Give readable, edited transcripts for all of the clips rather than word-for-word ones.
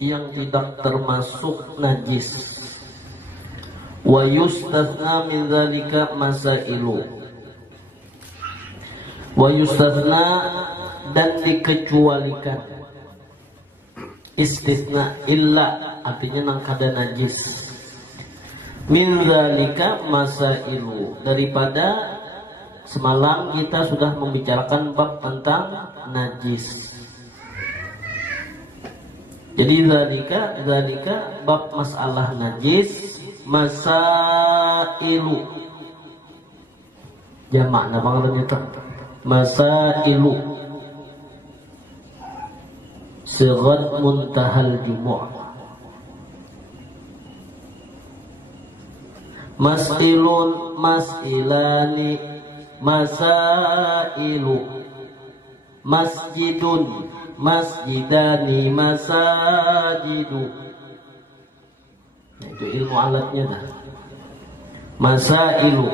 yang tidak termasuk najis. Wa yustathna min dzalika masailu. Wa yustathna dan dikecualikan. Istitsna illa artinya nang kada najis. Min dzalika masailu, daripada semalam kita sudah membicarakan bab tentang najis. Jadi dzalika bab masalah najis, masailu. Jamak na pangalan itu. Masailu. Sighat muntahal jumu'ah. Mas'ilun, mas'ilani, masailu. Masjidun, masjidani, masajidu. Itu ilmu alatnya dah. Masailu.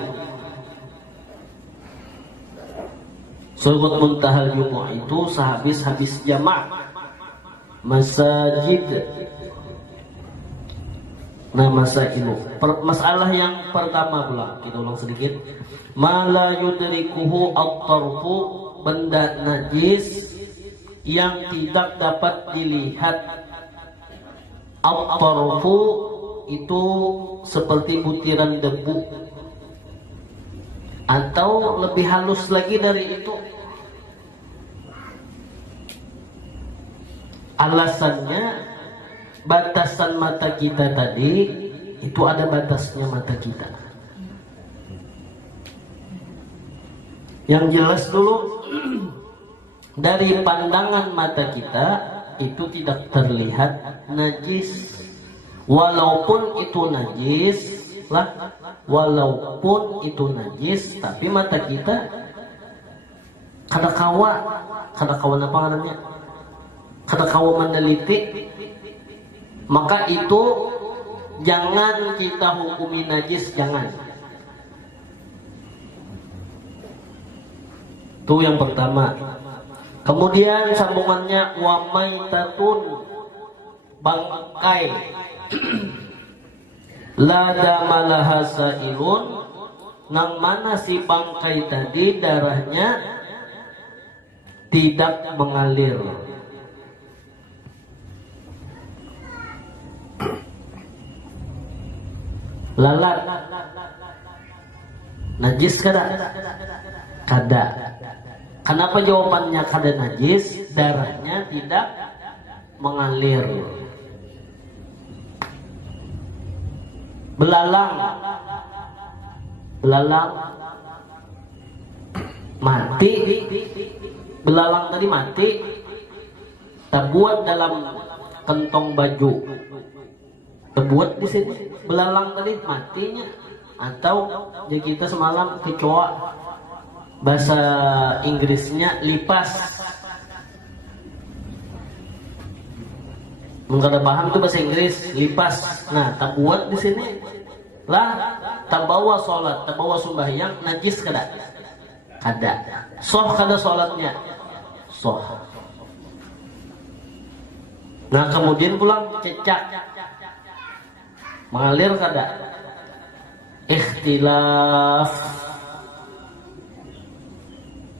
Surut muntahal jumu'ah itu sehabis-habis jamak. Masajid. Nah, masailu. Masalah yang pertama pula kita ulang sedikit. Ma la yudrikuhu at-tarfu, benda najis yang tidak dapat dilihat. At-tarfu itu seperti butiran debu, atau lebih halus lagi dari itu. Alasannya batasan mata kita tadi itu ada batasnya mata kita. Yang jelas dulu dari pandangan mata kita itu tidak terlihat najis. Walaupun itu najis lah, walaupun itu najis, tapi mata kita kada kawa apa namanya? Kada kawa meneliti. Maka itu jangan kita hukumi najis, jangan. Itu yang pertama. Kemudian sambungannya wa maitatun, bangkai. La damalaha sailun, nang mana si bangkai tadi darahnya tidak mengalir. Lalat najis kada? Kada. Kenapa jawabannya kada najis? Darahnya tidak mengalir. Belalang mati. Belalang tadi mati, terbuat dalam kantong baju. Terbuat di sini belalang tadi matinya, atau jadi kita semalam kecoa, bahasa Inggrisnya lipas. Mungkin paham tuh bahasa Inggris lipas. Nah, terbuat di sini lah, terbawa sholat, terbawa sembahyang, najis kada? Kada. Soh kada sholatnya? Soh. Nah, kemudian pulang cecak, mengalir kada? Ikhtilaf.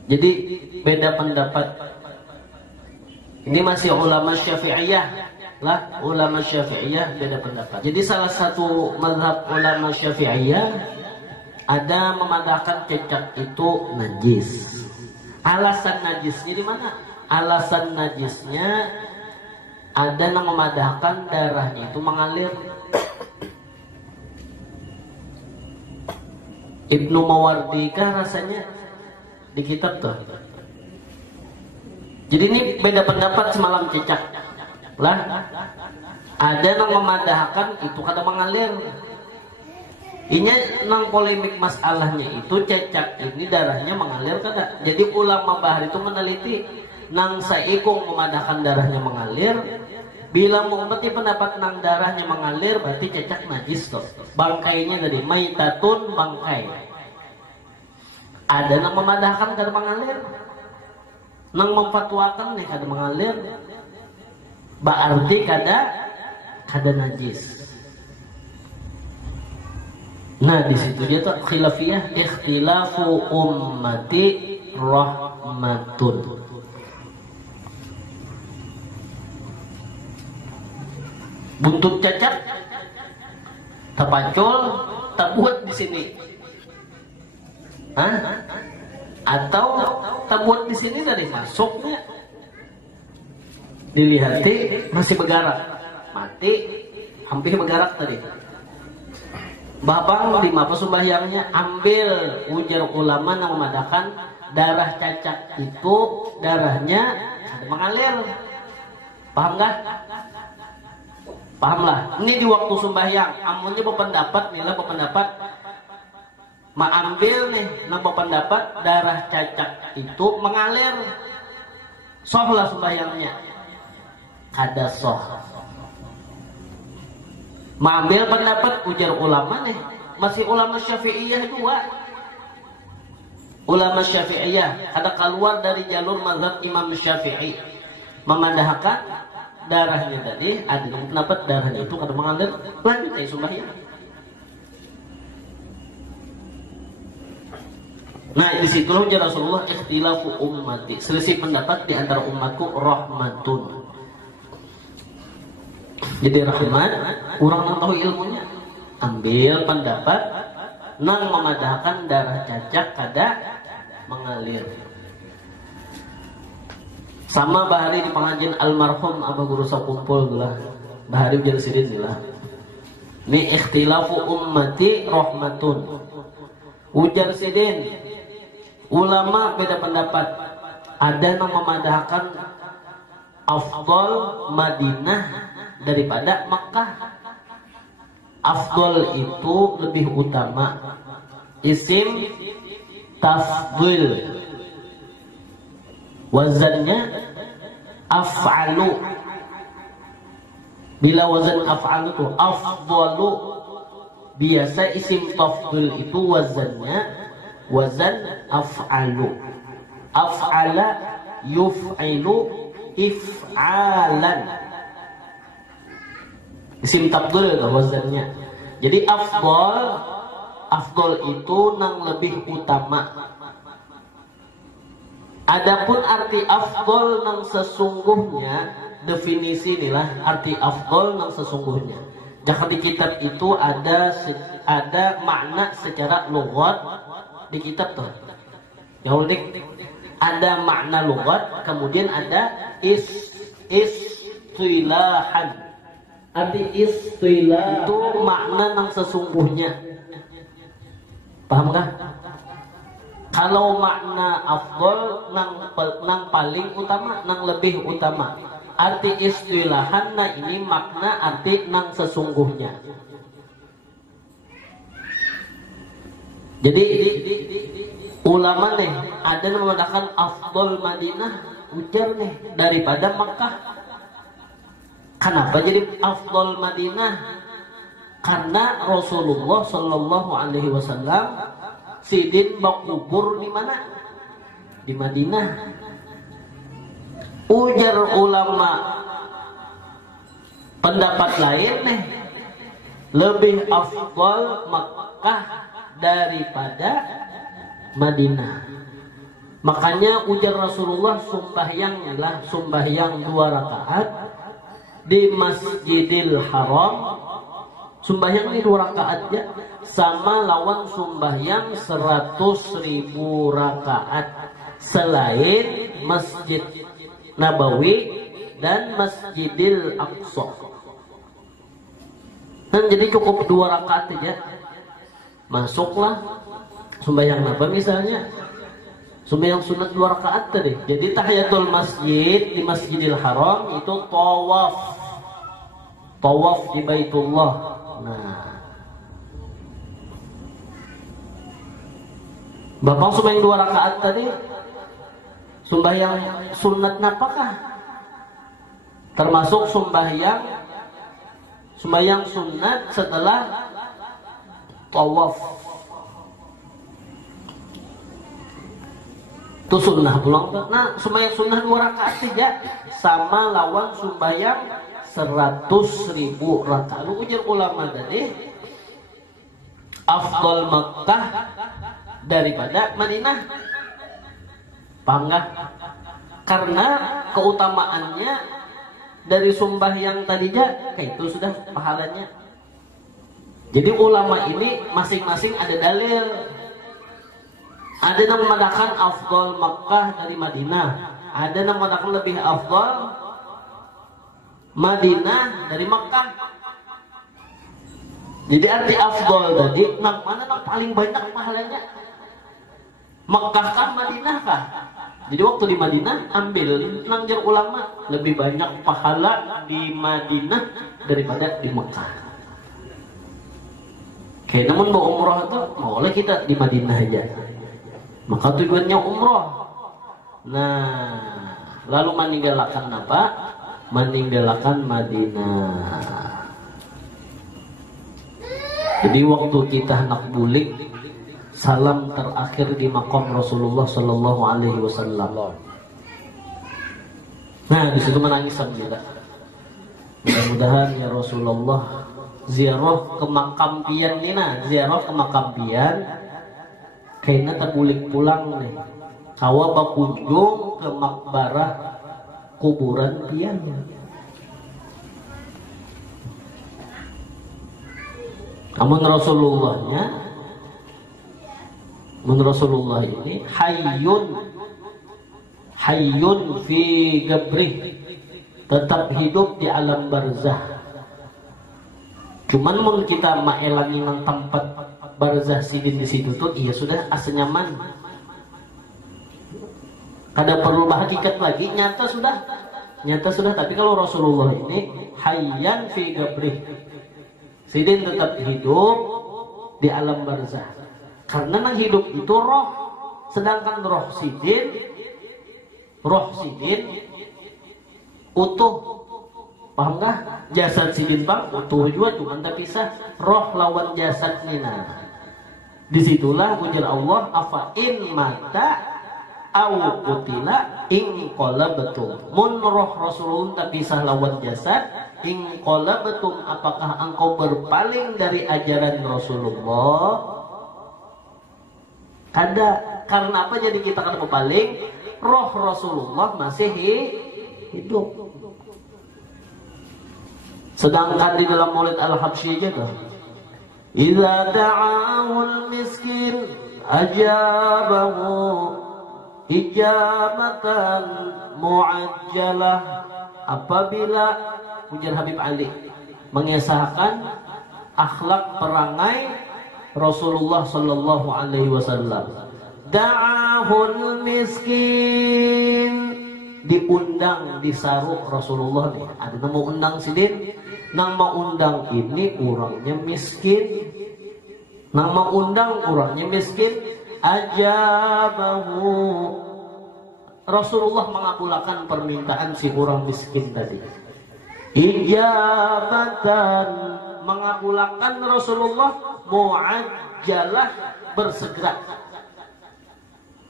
Jadi beda pendapat. Ini masih ulama Syafi'iyah lah, ulama Syafi'iyah beda pendapat. Jadi salah satu mazhab ulama Syafi'iyah ada memadahkan cecak itu najis. Alasan najisnya di mana? Alasan najisnya ada yang memadahkan darahnya itu mengalir. Ibnu Mawardi kah rasanya di kitab tuh. Jadi ini beda pendapat semalam cecak lah. Ada yang memadahkan itu kada mengalir. Ini nang polemik masalahnya itu cecak ini darahnya mengalir kada. Jadi ulama bahar itu meneliti nang saikung memadahkan darahnya mengalir. Bila mengumpati pendapat nang darahnya mengalir berarti cecak najis tuh. Bangkainya tadi maitatun, bangkai. Ada nang memadahkan kada mengalir, nang memfatwakan nih kada mengalir. berarti kada najis. Nah di situ dia tuh khilafiyah, ikhtilafu ummati rahmatun. Buntut cacat tapacol tabuat di sini, atau tabuat di sini dari masuknya dilihati masih bergerak, mati hampir bergerak tadi. Bapak di mapa sembahyangnya ambil, ujar ulama yang memadakan darah cacat itu darahnya ada mengalir. Paham nggak? Paham lah. Ini di waktu sembahyang, amunnya berpendapat nih lah berpendapat, ambil nih, nah berpendapat darah cacat itu mengalir, soh lah sembahyangnya, kada soh. Ambil pendapat ujar ulama nih, masih ulama Syafi'iyah dua. Ulama Syafi'iyah ada keluar dari jalur mazhab Imam Syafi'i, memandahkan darahnya tadi ada pendapat darahnya itu kada mengalir, lanjut aja sembahyang. Nah di situ ujar Rasulullah, ikhtilafu ummati, selisih pendapat di antara umatku rahmatun. Jadi rahmat, kurang yang tahu ilmunya, ambil pendapat nang memadahkan darah cacat kada mengalir. Sama bahari di pengajian almarhum Abah Guru Sakumpul lah, bahari ujar sidin lah. Ini ikhtilafu ummati rahmatun. Ujar sidin, ulama beda pendapat. Ada yang memadahkan afdol Madinah daripada Makkah. Afdol itu lebih utama. Isim tafdil, wazannya af'alu. Bila wazan af'alu itu afdalu, biasa isim tafdil itu wazannya wazan af'alu. Af'ala yuf'ilu if'alan, isim tafdil itu wazannya. Jadi afdal itu nang lebih utama. Adapun arti afdol nang sesungguhnya, definisi inilah arti afdol nang sesungguhnya. Jangan di kitab itu ada makna secara lughat di kitab tuh. Ya unik, ada makna lughat, kemudian ada istilahan. Arti istilah itu makna nang sesungguhnya. Paham kah? Kalau makna afdol nang paling utama, nang lebih utama. Arti istilahan, nah ini makna arti nang sesungguhnya. Jadi ulama nih ada yang mengatakan afdol Madinah, ujar nih daripada Makkah. Kenapa jadi afdol Madinah? Karena Rasulullah Shallallahu Alaihi Wasallam sidin bakubur di mana? Di Madinah. Ujar ulama pendapat lain nih, lebih afdal Makkah daripada Madinah. Makanya ujar Rasulullah sembahyang 2 rakaat di Masjidil Haram. Sembahyang ini 2 rakaat ya, sama lawan sembahyang 100.000 rakaat selain Masjid Nabawi dan Masjidil Aqsa. Dan jadi cukup 2 rakaat aja, masuklah sembahyang apa misalnya, sembahyang sunat 2 rakaat tadi. Jadi tahiyatul masjid di Masjidil Haram itu tawaf di Baitullah. Nah, Bapak sembahyang 2 rakaat tadi, sembahyang sunat apakah? Termasuk sembahyang sunat setelah tawaf. Itu sunnah pulang. Nah, sembahyang sunnah 2 rakaat saja sama lawan sembahyang 100.000 rakaat. Lu ujar ulama tadi, afdal Makkah daripada Madinah. Paham nggak? Karena keutamaannya dari sembahyang tadi aja, kayak itu sudah pahalanya. Jadi ulama ini masing-masing ada dalil. Ada yang mengatakan afdal Makkah dari Madinah, ada yang mengatakan lebih afdal Madinah dari Makkah. Jadi arti afdal tadi, mana yang paling banyak pahalanya? Makkah kah, Madinah kah? Jadi waktu di Madinah ambil nangjar ulama, lebih banyak pahala di Madinah daripada di Makkah. Oke, namun mau umroh itu boleh kita di Madinah aja. Maka tujuannya umroh. Nah, lalu meninggalkan apa? Meninggalkan Madinah. Jadi waktu kita hendak bulik, salam terakhir di makam Rasulullah Sallallahu Alaihi Wasallam. Nah, di situ menangis juga. Mudah-mudahan ya Rasulullah, ziarah ke makam pian nina, ziarah ke makam pian. Kayaknya terbulik pulang nih. Kawa bakunjung ke makbarah kuburan pian. Namun Rasulullah ini hayyun fi gabrih, tetap hidup di alam barzah. Cuman mun kita maelangi nang tempat barzah sidin di situ tuh, iya sudah asa nyaman. Kada perlu hakikat lagi, nyata sudah. Tapi kalau Rasulullah ini hayyan fi gabrih, sidin tetap hidup di alam barzah. Karena nang hidup itu roh, sedangkan roh sidin utuh. Paham gak? Jasad sidin bang utuh juga, cuma tak pisah roh lawan jasad nina. Disitulah ujar Allah, afa in mata au qutila in qalabatum. Mun roh Rasulullah tak pisah lawan jasad, in qalabatum, apakah engkau berpaling dari ajaran Rasulullah? Kada. Karena apa jadi kita akan berpaling? Roh Rasulullah masih hidup. Sedangkan di dalam Maulid Al-Habsyi aja tuh, idza da'ahul miskin ajabahu ijabatan muajjalah. Apabila ujar Habib Ali mengisahkan akhlak perangai Rasulullah Sallallahu Alaihi Wasallam, da'ahul miskin, diundang disaruh Rasulullah nih. Ada yang mau undang sidin, nang mau undang ini orangnya miskin, nang mau undang orangnya miskin. Ajabahu, Rasulullah mengabulkan permintaan si orang miskin tadi. Ijabatan, mengabulkan Rasulullah muajjalah, bersegera.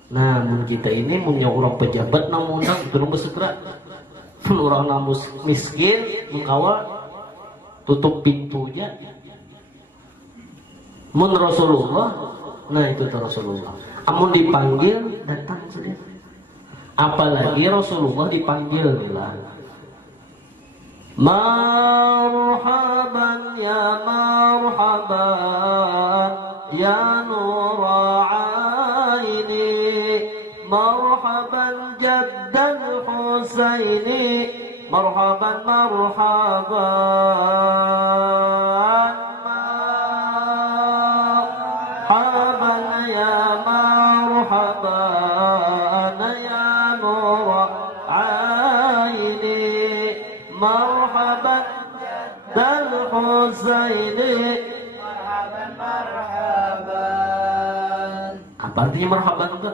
Nah, kita ini punya orang pejabat nang undang itu nang bersegera. Orang namus miskin mengkawal tutup pintunya. Mun Rasulullah, nah itu tuh Rasulullah. Amun dipanggil datang sudah. Apalagi Rasulullah dipanggil lah. Marhaban ya marhaban ya nura aini, marhaban jaddan Husaini, marhaban marhaban marhaban ya marhaban ya nura aini, marhaban dan Husaini, marhaban marhaban. Apa artinya marhaban itu?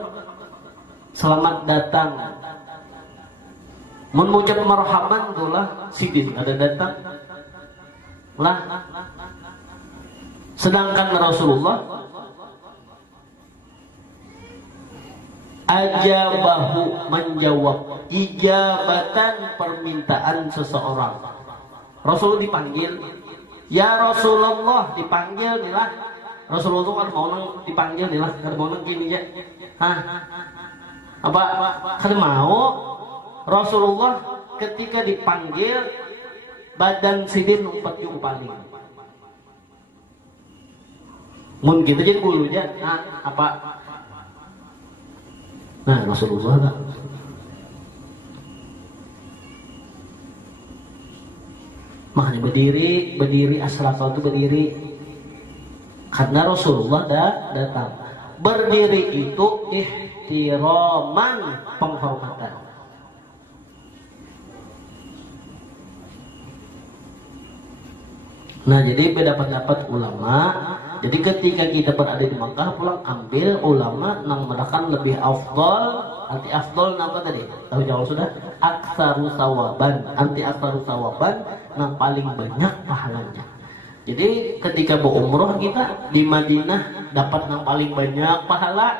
Selamat datang. Mengucap marhaban itulah sidin ada datang lah. Sedangkan Rasulullah ajabahu menjawab ijabatan permintaan seseorang. Rasul dipanggil, ya Rasulullah, dipanggil nih lah. Rasulullah kan mau nang dipanggil nih lah, kan mau nang gini ya. Hah? Apa? Kan mau Rasulullah ketika dipanggil badan sidin umpat yung paling. Mun gitu jadi bulunya, apa? Nah Rasulullah kan. Makanya berdiri asrafal itu berdiri karena Rasulullah datang. Berdiri itu ihtiraman, penghormatan. Nah jadi beda pendapat ulama. Jadi ketika kita berada di Makkah pulang ambil ulama nang merakan lebih afdol. Anti afdol nama tadi tahu jawab sudah. Aktsaru sawaban, anti aktsaru sawaban nang paling banyak pahalanya. Jadi ketika berumroh kita di Madinah dapat nang paling banyak pahala.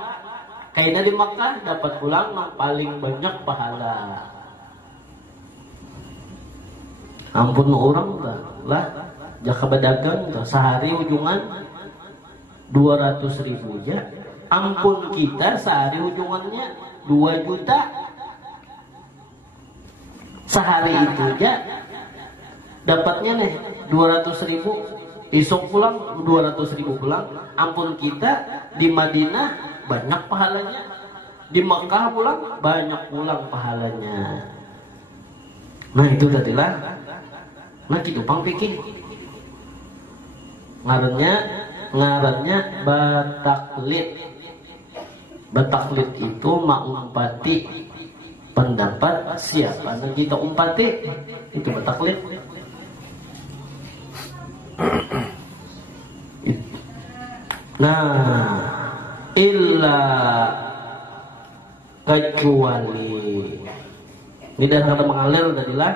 Kayaknya di Makkah dapat pulang nang paling banyak pahala. Ampun orang lah. Jaka berdagang sehari ujungan 200.000 aja. Ampun kita sehari ujungannya 2 juta. Sehari itu aja dapatnya nih 200.000. Besok pulang 200.000 pulang. Ampun kita di Madinah banyak pahalanya. Di Mekah pulang banyak pulang pahalanya. Nah itu tadilah. Nah gitu pang pikir. Ngarannya bataklid. Bataklid itu mengumpati pendapat siapa yang kita umpati, itu bataklid. Nah, illa kecuali ini dah kata mengalir tadilah,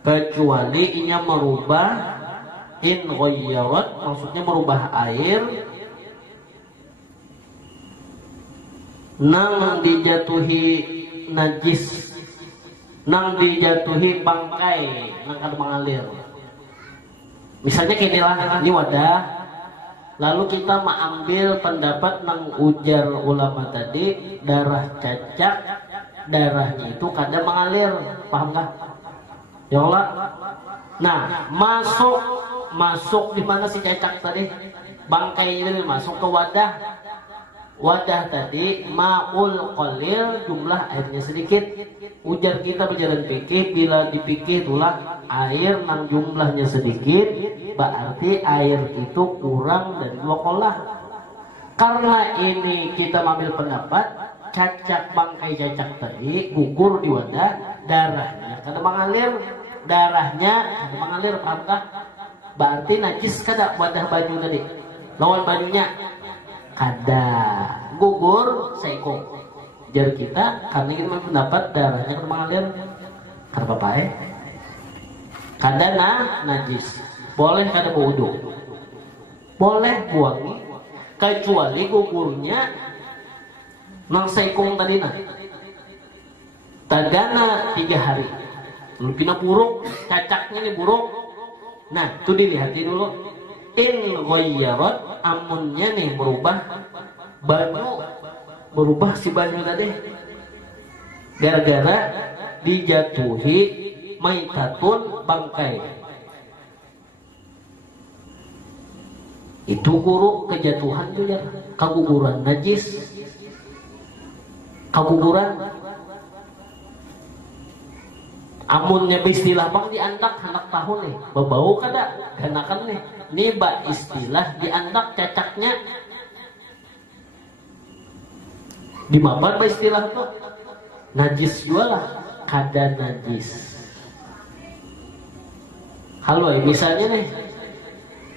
kecuali inya merubah. In ghayyarat maksudnya merubah air nang dijatuhi najis, nang dijatuhi bangkai, nang kada mengalir. Misalnya kini lah, ini wadah, lalu kita mengambil pendapat nang ujar ulama tadi, darah cacak, darahnya itu kada mengalir, paham gak? Ya Allah. Nah, masuk di mana si cacak tadi? Bangkai ini masuk ke wadah. Wadah tadi ma'ul qalil, jumlah airnya sedikit. Ujar kita berjalan fikih, bila dipikir itulah air nang jumlahnya sedikit, berarti air itu kurang dari 2 kolah. Karena ini kita ambil pendapat cacak, bangkai cacak tadi gugur di wadah, darahnya kada mengalir, darahnya kada mengalir, paham kah? Berarti najis kada wadah baju tadi, lawan bajunya kada gugur seiko. Jar kita karena kita mendapat darahnya kada mengalir, kada apa-apa kada najis, boleh kada berwudu, boleh buangi, kecuali gugurnya nang seikung tadi tagana 3 hari. Lalu kena buruk, cacaknya nih buruk. Nah, itu dilihatin dulu. In ghayyarat, amunnya nih berubah baju, berubah si baju tadi. Gara-gara dijatuhi maitatun, bangkai. Itu guru kejatuhan juga, keguguran najis. Keguguran amunnya istilah bang diandak anak tahun nih berbau kada kenakan nih ini ba istilah diandak cacaknya di mabar ba istilah tuh najis juga lah, kada najis. Halo misalnya nih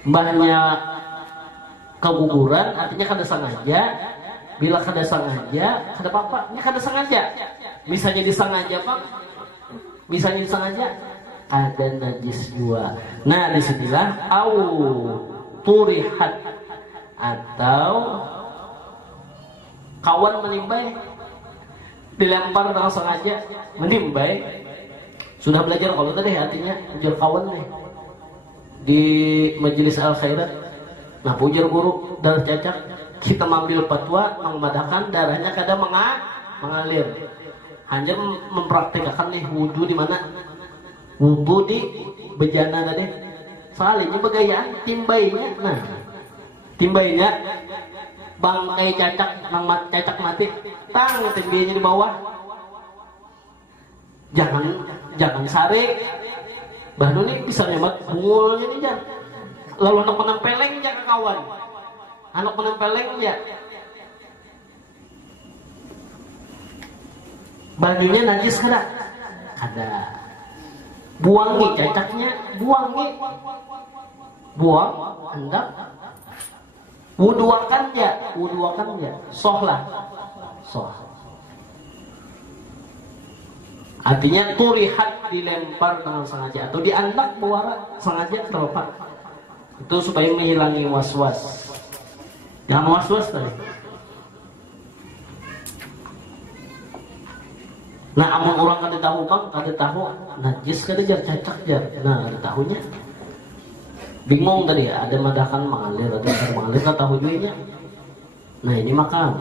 mbahnya keguguran artinya kada sengaja. Bila kada sengaja, kada apa-apa. Ini kada sengaja. Misalnya disengaja, Pak. Misalnya disengaja, ada najis juga. Nah, disinilah au turihat atau kawan menimbai dilempar dengan sengaja menimbai. Sudah belajar kalau tadi hatinya ujar kawan nih di majelis al khairat. Nah ujar guru darah cacak, kita mengambil fatwa mengadahkan darahnya kadang mengalir. Hanya mempraktikkan nih wudhu di mana? Wudhu di bejana tadi. Soalnya begayaan timbainya. Nah timbainya bangkai cacak mati, tang tingginya di bawah. Jangan sarik. Bahnu nih bisa nembak bungulnya nih jangan. Lalu anak menempeleng ya ke kawan. Anak menempeleng ya. Bajunya najis kada? Kada. Buangi cacaknya, buangi. Buang, hendak. Wuduakan ya, soh lah, soh. Artinya turihat dilempar dengan sengaja atau diandak buara sengaja terlepas. Itu supaya menghilangi was-was. Jangan was-was tadi. Nah, amun orang kada tahu bang, kada tahu najis kada jar cacak jar. Nah, kada tahunya. Bingung tadi ya, ada madakan mengalir, ada mengalir, kada tahu juga. Nah, ini makam.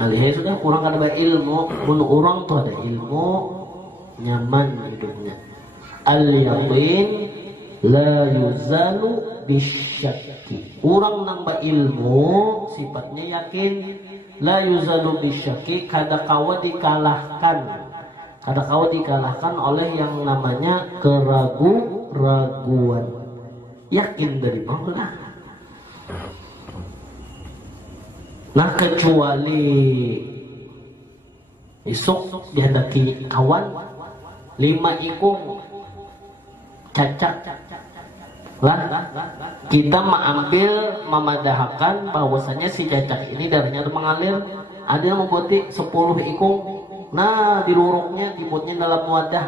Nah, lihat sudah kurang ada ilmu, pun orang tuh ada ilmu nyaman hidupnya. Al-yaqin la yuzalu bisyakki. Orang nang ilmu sifatnya yakin, la yuzalu bisyakki, kada kawa dikalahkan oleh yang namanya keraguan. Yakin dari mana? Nah kecuali isuk dihadaki kawan 5 ikung cacak lah kita mengambil memadahkan bahwasanya si cacak ini darahnya mengalir. Ada yang membuat 10 ikung. Nah diluruknya dibuatnya dalam wadah,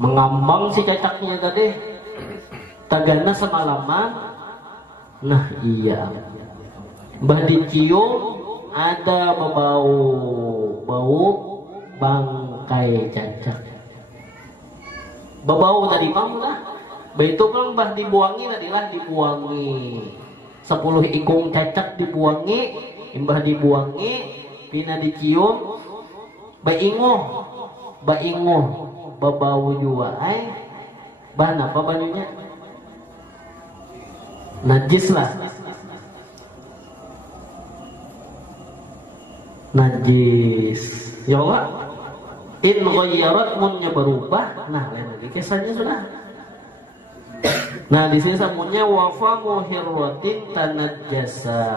mengambang si cacaknya tadi tagana semalaman. Nah iya bah dicium ada bau bangkai cacak. Bau tadi bang lah. Begitu kan bah dibuangi tadilah dibuangi 10 ikung cacak dibuangi, imbah dibuangi, pina dicium, bainguh, bau juga. Bah apa bajunya? Najis lah. Najis ya Allah. In ghayyarat munnya berubah. Nah lain lagi kisahnya sudah. Nah di sini samunnya wafamu hirwatin tanajjasa.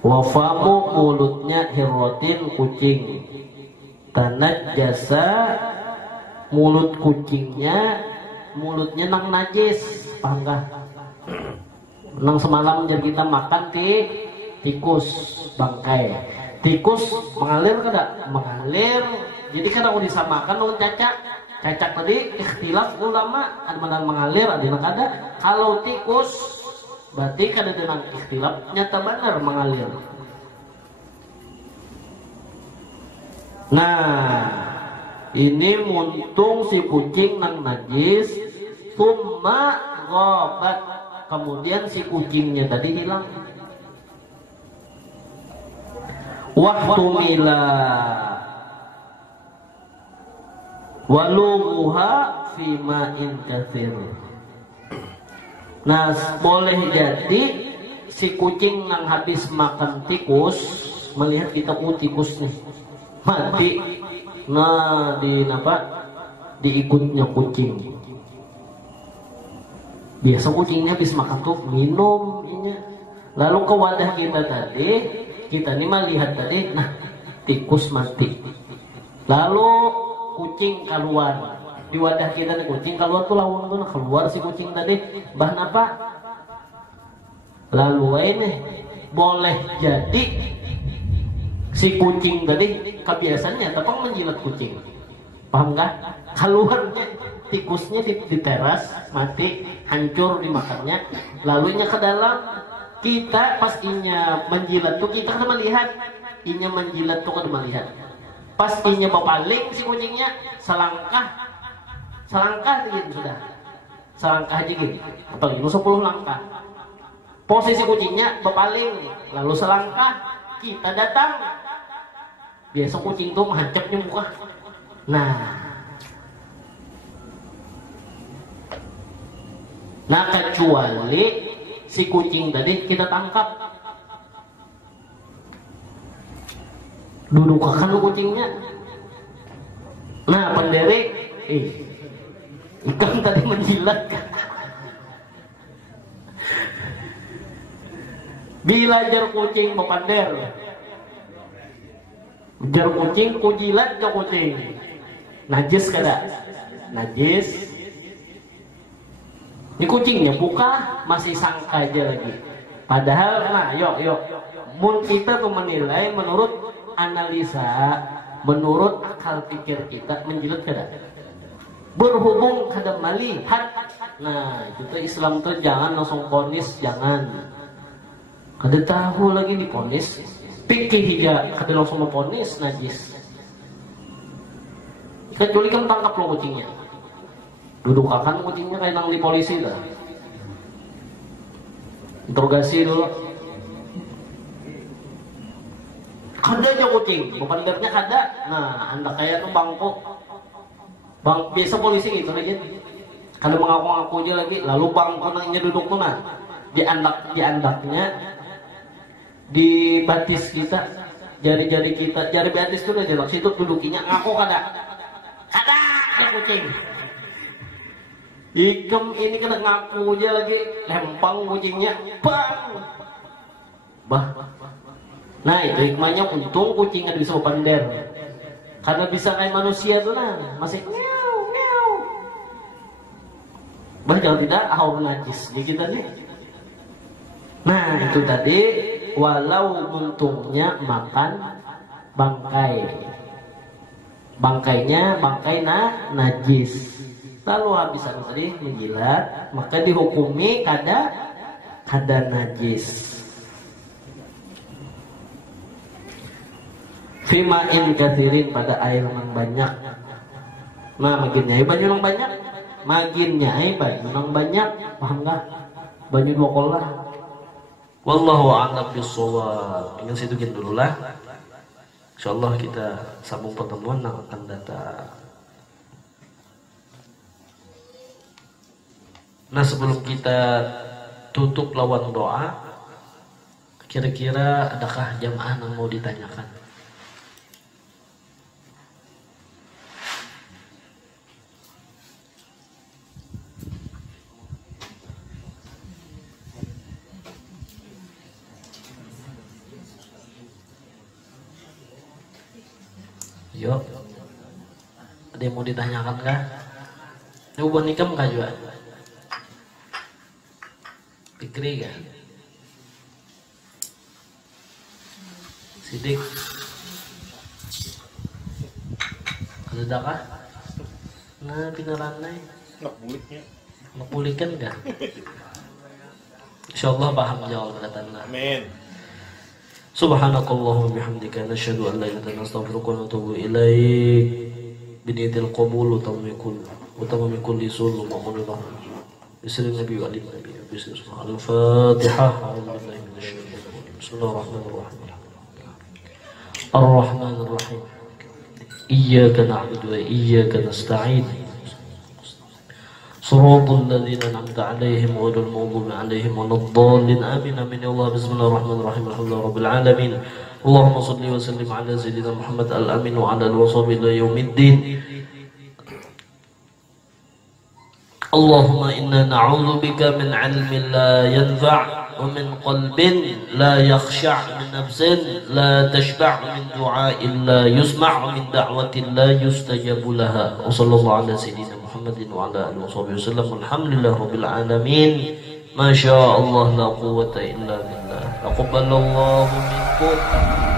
Wafamu mulutnya hirwatin kucing, tanajjasa mulut kucingnya, mulutnya nang najis. Paham gak? Nang semalam jadi kita makan tikus bangkai. Tikus mengalir kada? Mengalir. Jadi kada mau disamakan dengan cacak. Cacak tadi ikhtilaf ulama, ada yang mengalir, ada yang kada. Kalau tikus berarti kada dengan ikhtilaf, nyata benar mengalir. Nah, ini muntung si kucing nang najis, summa ghabat. Kemudian si kucingnya tadi hilang. Wahtumila waluha fima'in katsir. Nah boleh jadi si kucing yang habis makan tikus melihat kita tikus nih mati. Nah diikutnya kucing. Biasa kucingnya habis makan tuh minum ini. Lalu ke wadah kita tadi, kita nih melihat tadi, nah tikus mati. Lalu kucing keluar di wadah kita nih, kucing keluar tuh lawang tuh keluar si kucing tadi. Bahan apa? Lalu ini boleh jadi si kucing tadi kebiasaannya tapi menjilat kucing. Paham nggak? Keluarnya tikusnya di teras mati, hancur dimakannya. Lalunya ke dalam kita pas inya menjilat tuh kita kan melihat inya menjilat tuh kan melihat pas inya berpaling si kucingnya selangkah gitu sudah selangkah aja gitu apalagi 10 langkah posisi kucingnya berpaling lalu selangkah kita datang biasa kucing tuh menghancapnya muka nah kecuali si kucing tadi kita tangkap dudukakan lu kucingnya nah penderek ikan tadi menjilat bila jar kucing mepander jar kucing kujilat ke kucing najis kada najis ini kucingnya buka masih sangka aja lagi padahal yuk mun kita tuh menilai menurut analisa menurut akal pikir kita menjilat kada berhubung kada melihat nah itu tuh Islam tuh jangan langsung ponis jangan kada tahu lagi diponis pikir hija kada langsung memponis najis kecuali kan tangkap lo kucingnya duduk akan kucingnya kayak nang di polisi dah interogasi dulu kada aja kucing bukannya kada nah anda kayak tuh bang biasa polisi gitu aja kalau mengaku-ngaku aja lagi lalu bang konangnya duduk tuh di andaknya di batis kita jari-jari kita jari batis tuh aja langsung itu dudukinya ngaku kada ya kucing ikem ini kena ngaku aja lagi lempang kucingnya nah itu hikmahnya untung kucingnya bisa pander karena bisa kayak manusia tuh masih jangan tidak haur najis di kita nih nah itu tadi walau untungnya makan bangkainya najis lalu habis tadi menjilat maka dihukumi kada najis fima'in kathirin pada air yang banyak nah makinnya banyak yang banyak maginnya banyak banyak paham gak banyak 2 kolah wallahu a'lam bishawab ingin sedikit dulu lah insyaallah kita sambung pertemuan yang akan datang nah sebelum kita tutup lawan doa kira-kira adakah jamaah yang mau ditanyakan yuk ada yang mau ditanyakan kah? Ini ubah nikam kah juga? Pikri kah? Sidik ada kah? Nah pinaranay nak bulikan kah? Insyaallah paham jawab kata-kata amin. Subhanakallahumma bihamdika nasyhadu an la ilaha illa anta nastaghfiruka wa natubu ilaik biniyatil qabul wa tamamil kulli sulm wa qulillah bismillah nabi wa ali nabi bismillah al-fatihah a'udzu billahi minasy syaitonir rajim bismillahirrahmanirrahim ar-rahmanir rahim iyyaka na'budu wa iyyaka nasta'in صراط الذين أنعمت عليهم غير المغضوب عليهم ولا الضالين آمين آمين يا الله بسم الله الرحمن الرحيم الحمد لله رب العالمين اللهم صل وسلم على سيدنا محمد الأمين وعلى آله وصحبه إلى يوم الدين اللهم إنا نعوذ بك من علم لا ينفع ومن قلب لا يخشع من نفس لا تشبع من دعاء لا يسمع ومن دعوة لا يستجاب لها وصلى الله على سيدنا محمد وعلى آله وصحبه وسلم والحمد لله رب العالمين ما شاء الله لا قوة إلا بالله تقبل الله منكم